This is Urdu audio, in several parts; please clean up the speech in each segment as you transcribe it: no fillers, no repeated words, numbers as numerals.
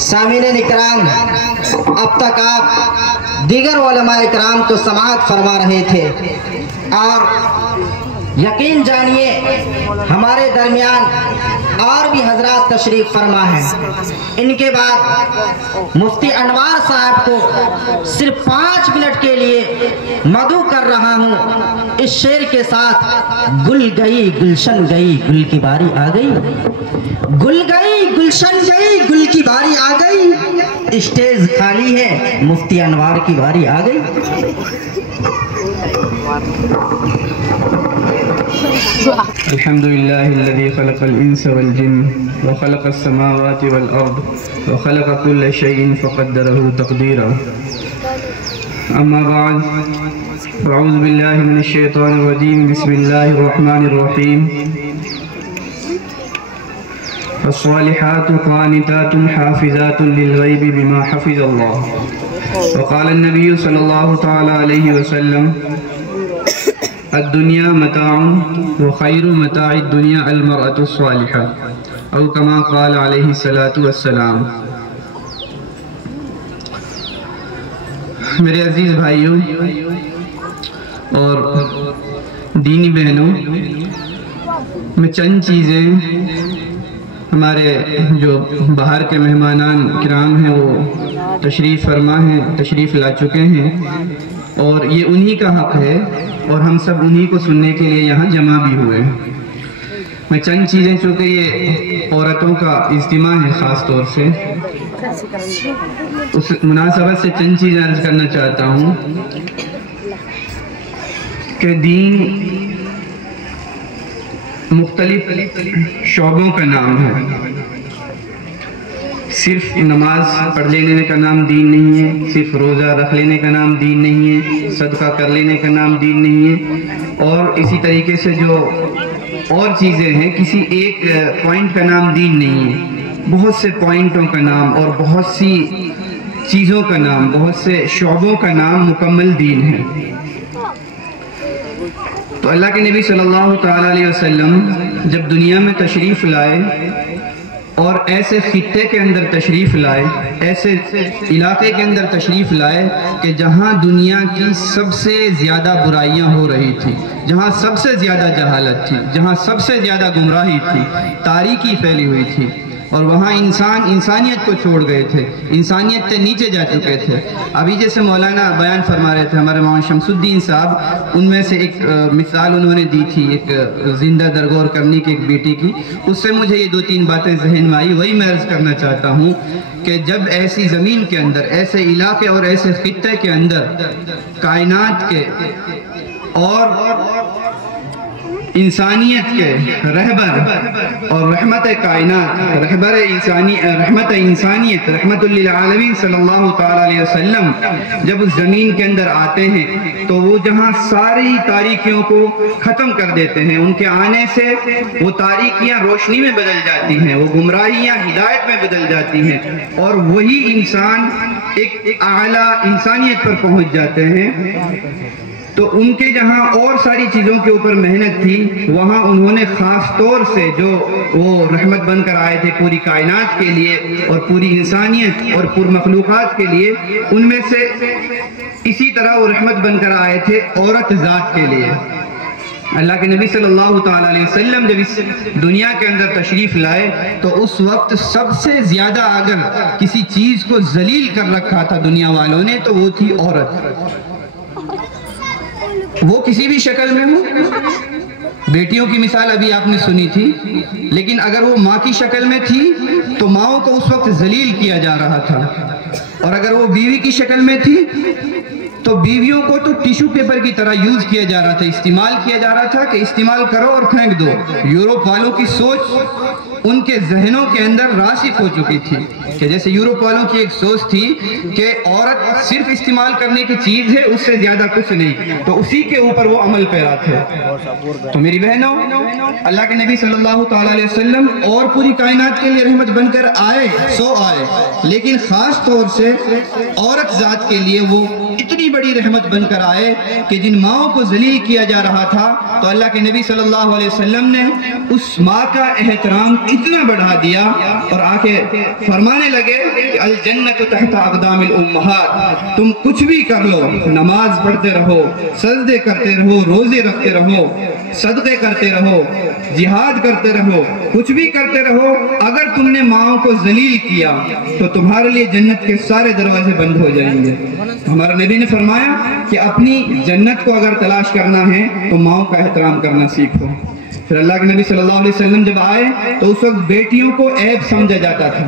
سامعین اکرام، اب تک آپ دیگر علماء اکرام تو سماعت فرما رہے تھے، اور یقین جانیے ہمارے درمیان اور بھی حضرات تشریف فرما ہیں۔ ان کے بعد مفتی انوار صاحب کو صرف 5 منٹ کے لیے مدعو کر رہا ہوں اس شعر کے ساتھ: گل گئی گلشن گئی گل کی باری آ گئی، گل گئی گلشن گئی گل کی باری آ گئی، اسٹیج خالی ہے مفتی انوار کی باری آ گئی۔ الحمد لله الذي خلق الإنس والجن وخلق السماوات والأرض وخلق كل شيء فقدره تقديرا. أما بعد، أعوذ بالله من الشيطان الرجيم. بسم الله الرحمن الرحيم. الصالحات قانتات حافظات للغيب بما حفظ الله. وقال النبي صلى الله تعالى عليه وسلم: الدنيا متاع وخير متاع الدنيا المرأة الصالحة، او كما قال عليه الصلاة والسلام. میرے عزیز بھائیوں اور دینی بہنوں، میں چند چیزیں ہمارے جو باہر کے مہمانان کرام ہیں وہ تشریف فرما ہیں، تشریف لا چکے ہیں، اور یہ انہی کا حق ہے اور ہم سب انہی کو سننے کے لیے یہاں جمع بھی ہوئے ہیں۔ میں چند چیزیں، چونکہ یہ عورتوں کا اجتماع ہے خاص طور سے، اس مناسبت سے چند چیزیں عرض کرنا چاہتا ہوں کہ دین مختلف شعبوں کا نام ہے۔ صرف نماز پڑھ لینے کا نام دین نہیں ہے، صرف روزہ رکھ لینے کا نام دین نہیں ہے، صدقہ کر لینے کا نام دین نہیں ہے، اور اسی طریقے سے جو اور چیزیں ہیں، کسی ایک پوائنٹ کا نام دین نہیں ہے، بہت سے پوائنٹوں کا نام اور بہت سی چیزوں کا نام، بہت سے شعبوں کا نام مکمل دین ہے۔ تو اللہ کے نبی صلی اللہ تعالیٰ علیہ وسلم جب دنیا میں تشریف لائے اور ایسے خطے کے اندر تشریف لائے، ایسے علاقے کے اندر تشریف لائے کہ جہاں دنیا کی سب سے زیادہ برائیاں ہو رہی تھی، جہاں سب سے زیادہ جہالت تھی، جہاں سب سے زیادہ گمراہی تھی، تاریکی پھیلی ہوئی تھی، اور وہاں انسانیت کو چھوڑ گئے تھے، انسانیت سے نیچے جا چکے تھے۔ ابھی جیسے مولانا بیان فرما رہے تھے ہمارے مولانا شمس الدین صاحب، ان میں سے ایک مثال انہوں نے دی تھی ایک زندہ درگور کرنے کی ایک بیٹی کی، اس سے مجھے یہ 2-3 باتیں ذہن میں آئی، وہی میں عرض کرنا چاہتا ہوں کہ جب ایسی زمین کے اندر، ایسے علاقے اور ایسے خطے کے اندر کائنات کے اور انسانیت کے رہبر اور رحمت کائنات، رحمت انسانیت، رحمت للعالمین صلی اللہ تعالیٰ علیہ وسلم جب اس زمین کے اندر آتے ہیں تو وہ جہاں ساری تاریکیوں کو ختم کر دیتے ہیں، ان کے آنے سے وہ تاریکیاں روشنی میں بدل جاتی ہیں، وہ گمراہیاں ہدایت میں بدل جاتی ہیں، اور وہی انسان ایک اعلیٰ انسانیت پر پہنچ جاتے ہیں۔ تو ان کے جہاں اور ساری چیزوں کے اوپر محنت تھی، وہاں انہوں نے خاص طور سے جو وہ رحمت بن کر آئے تھے پوری کائنات کے لیے اور پوری انسانیت اور پور مخلوقات کے لیے، ان میں سے اسی طرح وہ رحمت بن کر آئے تھے عورت ذات کے لیے۔ اللہ کے نبی صلی اللہ تعالیٰ علیہ وسلم جب اس دنیا کے اندر تشریف لائے تو اس وقت سب سے زیادہ اگر کسی چیز کو ذلیل کر رکھا تھا دنیا والوں نے تو وہ تھی عورت۔ وہ کسی بھی شکل میں ہو، بیٹیوں کی مثال ابھی آپ نے سنی تھی، لیکن اگر وہ ماں کی شکل میں تھی تو ماؤں کو اس وقت ذلیل کیا جا رہا تھا، اور اگر وہ بیوی کی شکل میں تھی تو بیویوں کو تو ٹیشو پیپر کی طرح یوز کیا جا رہا تھا، استعمال کیا جا رہا تھا کہ استعمال کرو اور پھینک دو۔ یورپ والوں کی سوچ ان کے ذہنوں کے اندر راسخ ہو چکی تھی کہ جیسے یورپ والوں کی ایک سوچ تھی کہ عورت صرف استعمال کرنے کی چیز ہے، اس سے زیادہ کچھ نہیں، تو اسی کے اوپر وہ عمل پیرا تھے۔ تو میری بہنوں، اللہ کے نبی صلی اللہ تعالیٰ علیہ وسلم اور پوری کائنات کے لیے رحمت بن کر آئے سو آئے، لیکن خاص طور سے عورت ذات کے لیے وہ اتنی بڑی رحمت بن کر آئے کہ جن ماؤں کو ذلیل کیا جا رہا تھا تو اللہ کے نبی صلی اللہ علیہ وسلم نے اس ماں کا احترام اتنا بڑھا دیا اور آکے فرمانے لگے کہ الجنت تحت اقدام الامہات، تم کچھ بھی کر لو، نماز پڑھتے رہو، سجدے کرتے رہو، روزے رکھتے رہو، صدقے کرتے رہو، جہاد کرتے رہو، کچھ بھی کرتے رہو، اگر تم نے ماؤں کو ذلیل کیا تو تمہارے لیے جنت کے سارے دروازے بند ہو جائیں گے۔ ہمارا نبی نے فرمایا کہ اپنی جنت کو اگر تلاش کرنا ہے تو ماؤں کا احترام کرنا سیکھو۔ پھر اللہ کے نبی صلی اللہ علیہ وسلم جب آئے تو اس وقت بیٹیوں کو عیب سمجھا جاتا تھا۔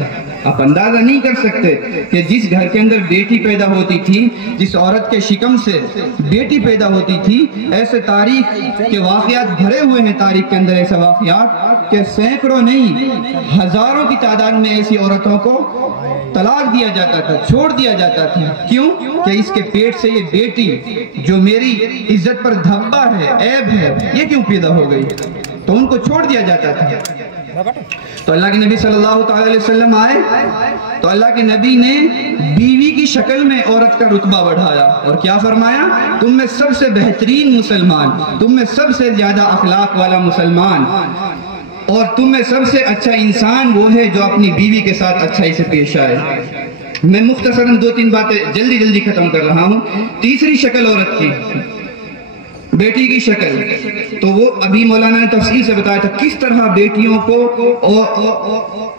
آپ اندازہ نہیں کر سکتے کہ جس گھر کے اندر بیٹی پیدا ہوتی تھی، جس عورت کے شکم سے بیٹی پیدا ہوتی تھی، ایسے تاریخ کے واقعات بھرے ہوئے ہیں، تاریخ کے اندر ایسے واقعات کہ سینکڑوں نہیں ہزاروں کی تعداد میں ایسی عورتوں کو طلاق دیا جاتا تھا، چھوڑ دیا جاتا تھا۔ کیوں؟ کہ اس کے پیٹ سے یہ بیٹی جو میری عزت پر دھبا ہے، عیب ہے، یہ کیوں پیدا ہو گئی؟ تو ان کو چھوڑ دیا جاتا تھا۔ تو اللہ کے نبی صلی اللہ تعالی علیہ وسلم آئے تو اللہ کے نبی نے بیوی کی شکل میں عورت کا رتبہ بڑھایا اور کیا فرمایا؟ تم میں سب سے بہترین مسلمان، تم میں سب سے زیادہ اخلاق والا مسلمان اور تم میں سب سے اچھا انسان وہ ہے جو اپنی بیوی کے ساتھ اچھائی سے پیش آئے۔ میں مختصراً 2-3 باتیں جلدی ختم کر رہا ہوں۔ تیسری شکل عورت کی، بیٹی کی شکل، تو وہ ابھی مولانا نے تفصیل سے بتایا تھا کس طرح بیٹیوں کو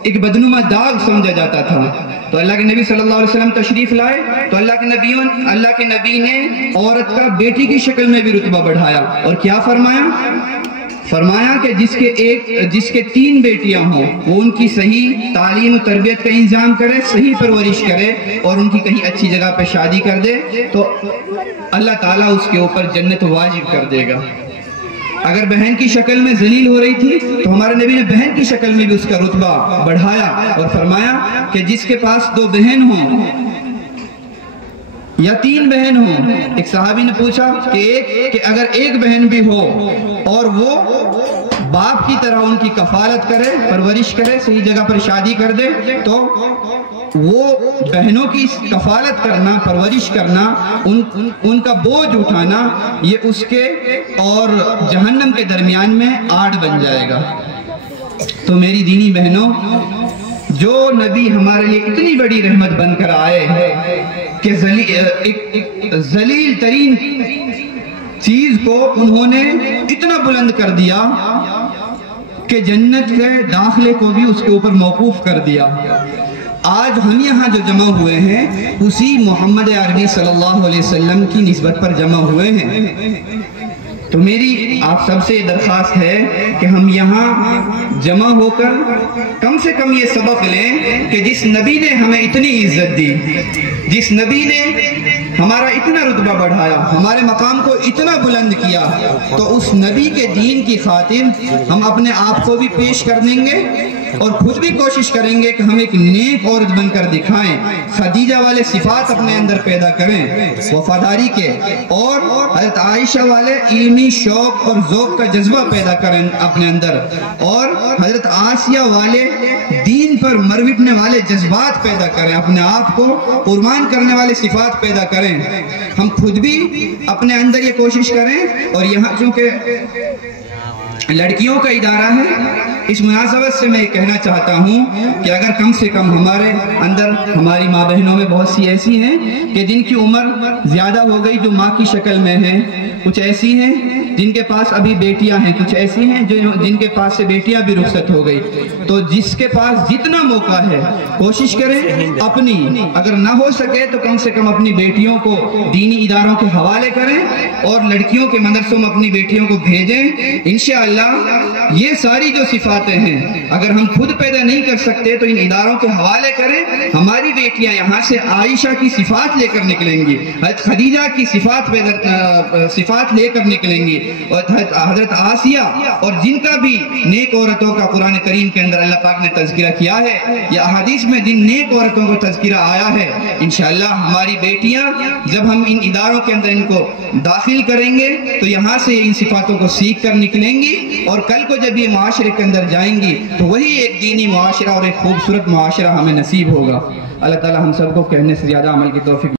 ایک بدنما داغ سمجھا جاتا تھا۔ تو اللہ کے نبی صلی اللہ علیہ وسلم تشریف لائے تو اللہ کے نبی نے عورت کا بیٹی کی شکل میں بھی رتبہ بڑھایا اور کیا فرمایا کہ جس کے 3 بیٹیاں ہوں وہ ان کی صحیح تعلیم و تربیت کا انتظام کرے، صحیح پرورش کرے اور ان کی کہیں اچھی جگہ پہ شادی کر دے تو اللہ تعالیٰ اس کے اوپر جنت واجب کر دے گا۔ اگر بہن کی شکل میں ذلیل ہو رہی تھی تو ہمارے نبی نے بہن کی شکل میں بھی اس کا رتبہ بڑھایا اور فرمایا کہ جس کے پاس 2 بہن ہوں یا 3 بہن ہوں، ایک صحابی نے پوچھا کہ اگر ایک بہن بھی ہو اور وہ باپ کی طرح ان کی کفالت کرے، پرورش کرے، صحیح جگہ پر شادی کر دے تو وہ بہنوں کی کفالت کرنا، پرورش کرنا، ان کا بوجھ اٹھانا، یہ اس کے اور جہنم کے درمیان میں آڑ بن جائے گا۔ تو میری دینی بہنوں، جو نبی ہمارے لیے اتنی بڑی رحمت بن کر آئے کہ ذلیل ترین چیز کو انہوں نے اتنا بلند کر دیا کہ جنت کے داخلے کو بھی اس کے اوپر موقوف کر دیا۔ آج ہم یہاں جو جمع ہوئے ہیں اسی محمد عربی صلی اللہ علیہ وسلم کی نسبت پر جمع ہوئے ہیں۔ تو میری آپ سب سے درخواست ہے کہ ہم یہاں جمع ہو کر کم سے کم یہ سبق لیں کہ جس نبی نے ہمیں اتنی عزت دی، جس نبی نے ہمارا اتنا رتبہ بڑھایا، ہمارے مقام کو اتنا بلند کیا، تو اس نبی کے دین کی خاطر ہم اپنے آپ کو بھی پیش کر دیں گے اور خود بھی کوشش کریں گے کہ ہم ایک نیک عورت بن کر دکھائیں، خدیجہ والے صفات اپنے اندر پیدا کریں، وفاداری کے، اور حضرت عائشہ والے علمی شوق اور ذوق کا جذبہ پیدا کریں اپنے اندر، اور حضرت آسیہ والے دین پر مروٹنے والے جذبات پیدا کریں، اپنے آپ کو قربان کرنے والے صفات پیدا کریں۔ ہم خود بھی اپنے اندر یہ کوشش کریں، اور یہاں چونکہ لڑکیوں کا ادارہ ہے، اس مناسبت سے میں یہ کہنا چاہتا ہوں کہ اگر کم سے کم ہمارے اندر، ہماری ماں بہنوں میں بہت سی ایسی ہیں کہ جن کی عمر زیادہ ہو گئی جو ماں کی شکل میں ہیں، کچھ ایسی ہیں جن کے پاس ابھی بیٹیاں ہیں، کچھ ایسی ہیں جن کے پاس سے بیٹیاں بھی رخصت ہو گئی، تو جس کے پاس جتنا موقع ہے کوشش کریں اپنی، اگر نہ ہو سکے تو کم سے کم اپنی بیٹیوں کو دینی اداروں کے حوالے کریں اور لڑکیوں کے مدرسوں میں اپنی بیٹیوں کو بھیجیں۔ انشاءاللہ یہ ساری جو صفاتیں ہیں اگر ہم خود پیدا نہیں کر سکتے تو ان اداروں کے حوالے کریں، ہماری بیٹیاں یہاں سے عائشہ کی صفات لے کر نکلیں گی، حضرت خدیجہ کی صفات لے کر نکلیں گی، اور حضرت آسیہ اور جن کا بھی نیک عورتوں کا قرآن کریم کے اندر اللہ پاک نے تذکرہ کیا ہے یا احادیث میں جن نیک عورتوں کو تذکرہ آیا ہے، انشاءاللہ ہماری بیٹیاں جب ہم ان اداروں کے اندر ان کو داخل کریں گے تو یہاں سے ان صفاتوں کو سیکھ کر نکلیں گی، اور کل کو جب یہ معاشرے کے اندر جائیں گی تو وہی ایک دینی معاشرہ اور ایک خوبصورت معاشرہ ہمیں نصیب ہوگا۔ اللہ تعالی ہم سب کو کہنے سے زیادہ عمل کی توفیق